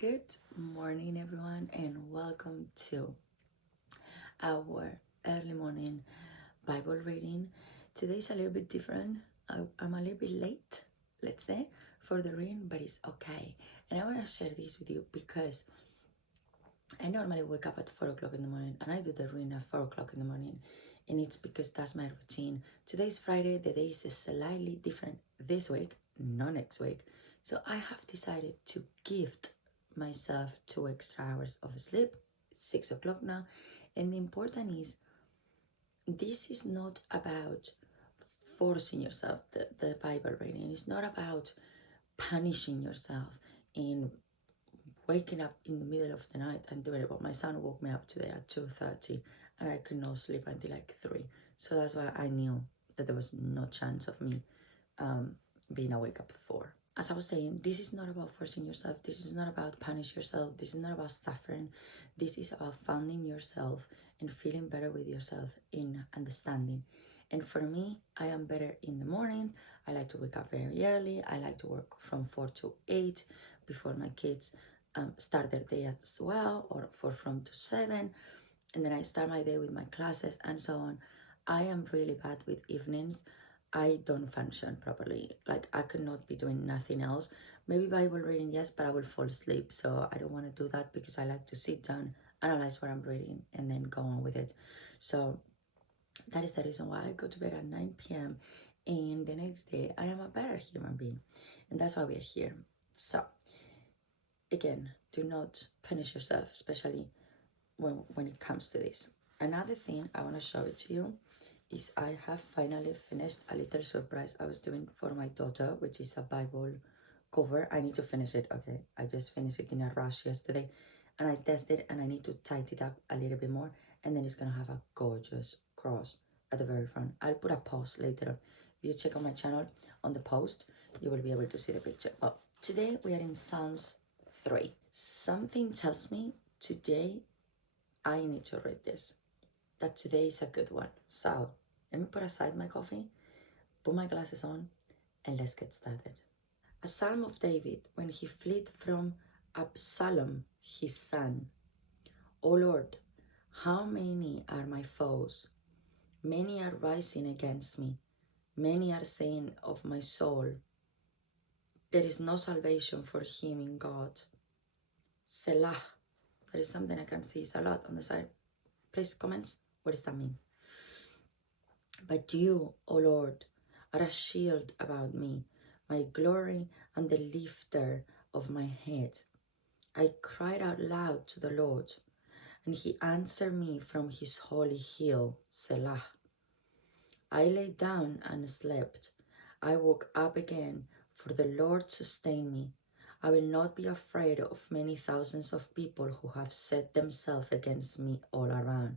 Good morning, everyone, and welcome to our early morning Bible reading. Today's a little bit different. I'm a little bit late, let's say, for the reading, but it's okay. And I want to share this with you because I normally wake up at 4 o'clock in the morning and I do the reading at 4 o'clock in the morning. And it's because that's my routine. Today's Friday, the day is slightly different this week, not next week. So I have decided to gift myself 2 extra hours of sleep. It's 6 o'clock now. And the important is, this is not about forcing yourself, the Bible reading. It's not about punishing yourself in waking up in the middle of the night and doing it. But my son woke me up today at 2:30 and I could not sleep until like 3. So that's why I knew that there was no chance of me being awake at 4. As I was saying, this is not about forcing yourself. This is not about punish yourself. This is not about suffering. This is about finding yourself and feeling better with yourself in understanding. And for me, I am better in the morning. I like to wake up very early. I like to work from 4 to 8 before my kids start their day as well, or from to 7. And then I start my day with my classes and so on. I am really bad with evenings. I don't function properly. Like, I could not be doing nothing else. Maybe Bible reading, yes, but I will fall asleep. So I don't want to do that because I like to sit down, analyze what I'm reading, and then go on with it. So that is the reason why I go to bed at 9 p.m. And the next day, I am a better human being. And that's why we're here. So, again, do not punish yourself, especially when it comes to this. Another thing I want to show it to you is I have finally finished a little surprise I was doing for my daughter, which is a Bible cover. I need to finish it, okay? I just finished it in a rush yesterday and I tested and I need to tighten it up a little bit more, and then it's gonna have a gorgeous cross at the very front. I'll put a post later on. If you check on my channel on the post, you will be able to see the picture. Well, today we are in Psalms 3. Something tells me today I need to read this, that today is a good one. So let me put aside my coffee, put my glasses on, and let's get started. A psalm of David when he fled from Absalom, his son. O Lord, how many are my foes? Many are rising against me. Many are saying of my soul, there is no salvation for him in God. Selah. There is something I can see. It's a lot on the side. Please comments. What does that mean? But you, O Lord, are a shield about me, my glory and the lifter of my head. I cried out loud to the Lord, and he answered me from his holy hill, Selah. I lay down and slept. I woke up again, for the Lord sustained me. I will not be afraid of many thousands of people who have set themselves against me all around.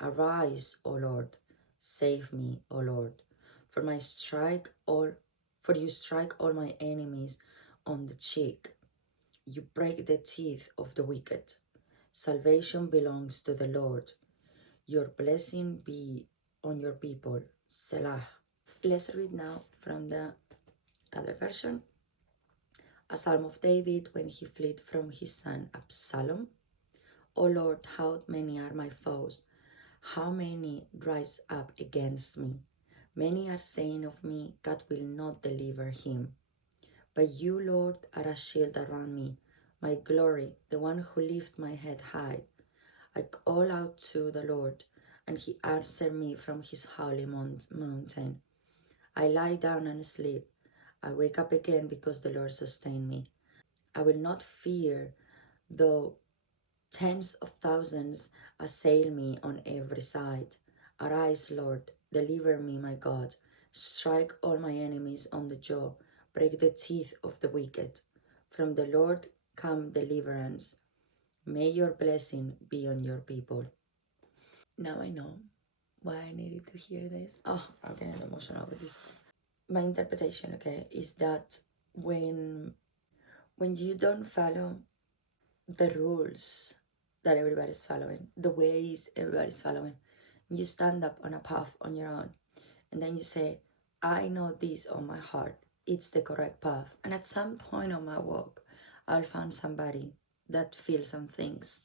Arise, O Lord, save me, O Lord, for you strike all my enemies on the cheek. You break the teeth of the wicked. Salvation belongs to the Lord. Your blessing be on your people. Selah. Let's read now from the other version. A psalm of David when he fled from his son Absalom. O Lord, how many are my foes? How many rise up against me? Many are saying of me, God will not deliver him. But you, Lord, are a shield around me, my glory, the one who lifts my head high. I call out to the Lord, and he answered me from his holy mountain. I lie down and sleep. I wake up again because the Lord sustained me. I will not fear, though tens of thousands assail me on every side. Arise, Lord, deliver me, my God. Strike all my enemies on the jaw. Break the teeth of the wicked. From the Lord come deliverance. May your blessing be on your people. Now I know why I needed to hear this. Oh, I'm getting emotional with this. My interpretation, okay, is that when you don't follow the rules that everybody's following, the ways everybody's following, you stand up on a path on your own, and then you say, I know this on my heart, it's the correct path. And at some point on my walk, I'll find somebody that feels some things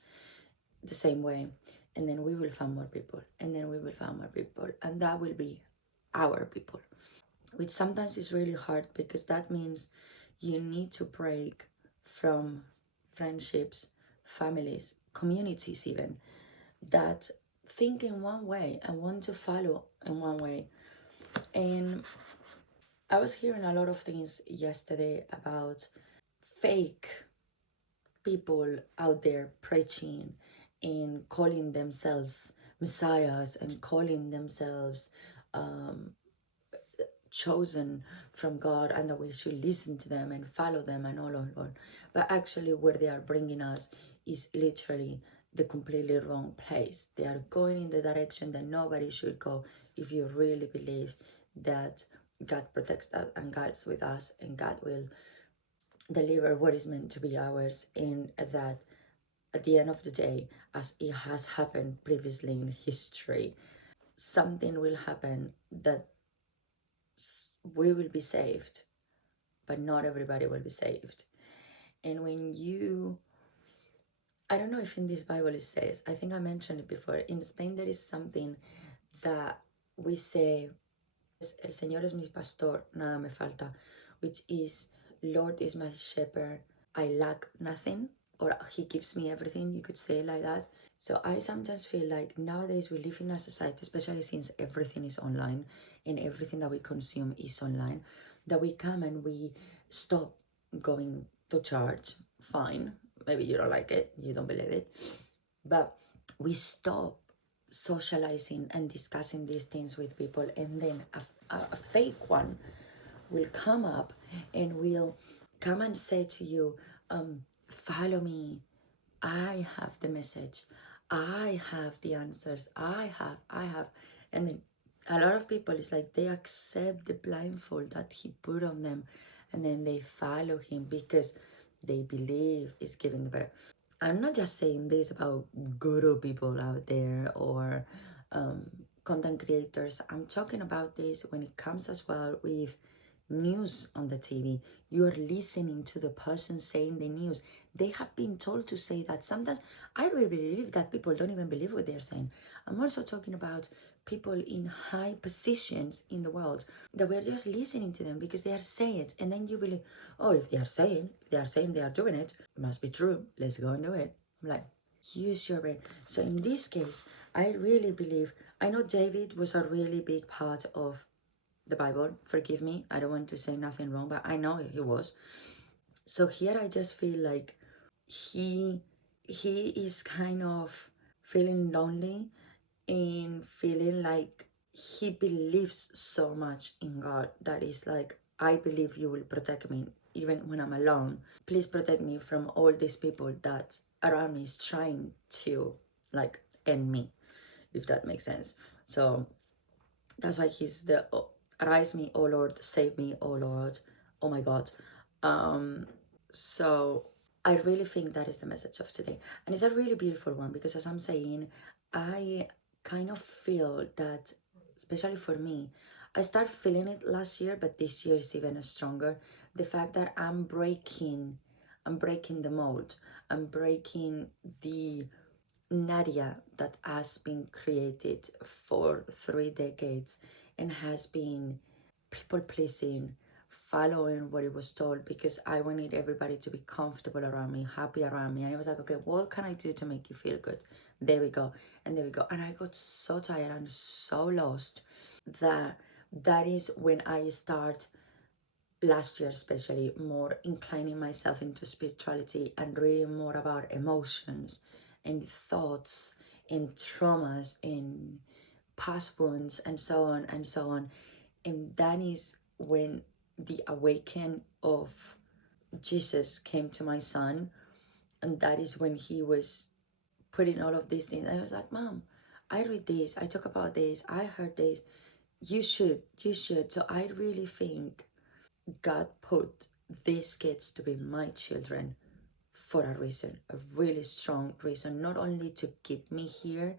the same way, and then we will find more people, and then we will find more people, and that will be our people, which sometimes is really hard because that means you need to break from friendships, families, communities, even that think in one way and want to follow in one way. And I was hearing a lot of things yesterday about fake people out there preaching and calling themselves messiahs and calling themselves um, chosen from God, and that we should listen to them and follow them and all. But actually, where they are bringing us is literally the completely wrong place. They are going in the direction that nobody should go if you really believe that God protects us and God's with us and God will deliver what is meant to be ours, and that at the end of the day, as it has happened previously in history, something will happen that we will be saved, but not everybody will be saved. And when you, I don't know if in this Bible it says, I think I mentioned it before, in Spain there is something that we say, El Señor es mi pastor, nada me falta, which is, Lord is my shepherd, I lack nothing, or He gives me everything, you could say it like that. So I sometimes feel like nowadays we live in a society, especially since everything is online and everything that we consume is online, that we come and we stop going to church. Fine, maybe you don't like it, you don't believe it, but we stop socializing and discussing these things with people, and then a fake one will come up and will come and say to you, follow me, I have the message, I have the answers, I have. And then a lot of people, it's like they accept the blindfold that he put on them, and then they follow him because they believe it's giving the better. I'm not just saying this about guru people out there or um, content creators. I'm talking about this when it comes as well with news on the TV. You are listening to the person saying the news. They have been told to say that. Sometimes I really believe that people don't even believe what they're saying. I'm also talking about people in high positions in the world that we're just listening to them because they are saying it, and then you believe, oh, if they are saying they are doing it, must be true, let's go and do it. I'm like, use your brain. So in this case, I really believe, I know David was a really big part of the Bible, forgive me, I don't want to say nothing wrong, but I know he was. So here I just feel like he he is kind of feeling lonely and feeling like he believes so much in God that is like, I believe you will protect me even when I'm alone. Please protect me from all these people that around me is trying to like end me, if that makes sense. So that's why he's the, oh, arise me, oh Lord, save me, oh Lord, oh my God. So I really think that is the message of today. And it's a really beautiful one because, as I'm saying, I kind of feel that, especially for me, I started feeling it last year, but this year is even stronger. The fact that I'm breaking the mold. I'm breaking the Nadia that has been created for 3 decades and has been people pleasing, following what it was told because I wanted everybody to be comfortable around me, happy around me. And it was like, okay, what can I do to make you feel good? There we go. And there we go. And I got so tired and so lost that that is when I start last year, especially more inclining myself into spirituality and reading more about emotions and thoughts and traumas and past wounds and so on and so on. And that is when the awakening of Jesus came to my son, and that is when he was putting all of these things. I was like, Mom, I read this, I talk about this, I heard this, you should. So I really think God put these kids to be my children for a reason, a really strong reason, not only to keep me here,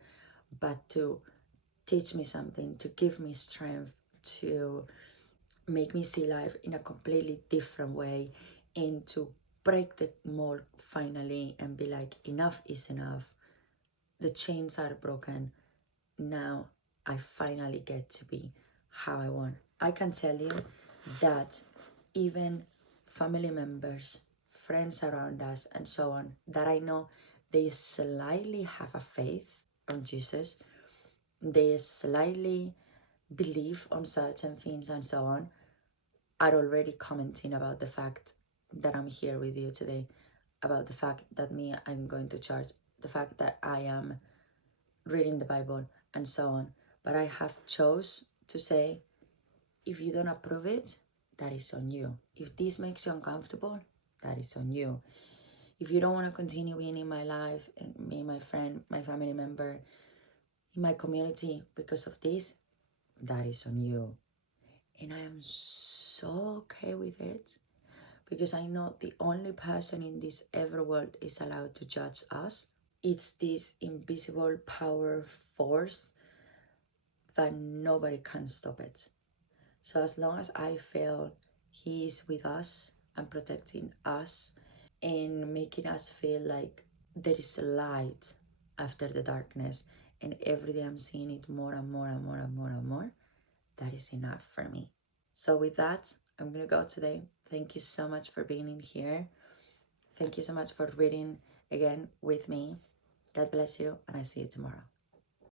but to teach me something, to give me strength, to make me see life in a completely different way, and to break the mold finally and be like, enough is enough. The chains are broken. Now I finally get to be how I want. I can tell you that even family members, friends around us, and so on, that I know they slightly have a faith on Jesus, they slightly believe on certain things and so on, are already commenting about the fact that I'm here with you today, about the fact that I'm going to church, the fact that I am reading the Bible, and so on. But I have chose to say, if you don't approve it, that is on you. If this makes you uncomfortable, that is on you. If you don't want to continue being in my life, and me, my friend, my family member, in my community because of this, that is on you. And I am so okay with it, because I know the only person in this ever world is allowed to judge us. It's this invisible power force that nobody can stop it. So as long as I feel he is with us and protecting us and making us feel like there is a light after the darkness, and every day I'm seeing it more and more and more and more and more, that is enough for me. So with that, I'm gonna go today. Thank you so much for being in here. Thank you so much for reading again with me. God bless you, and I see you tomorrow.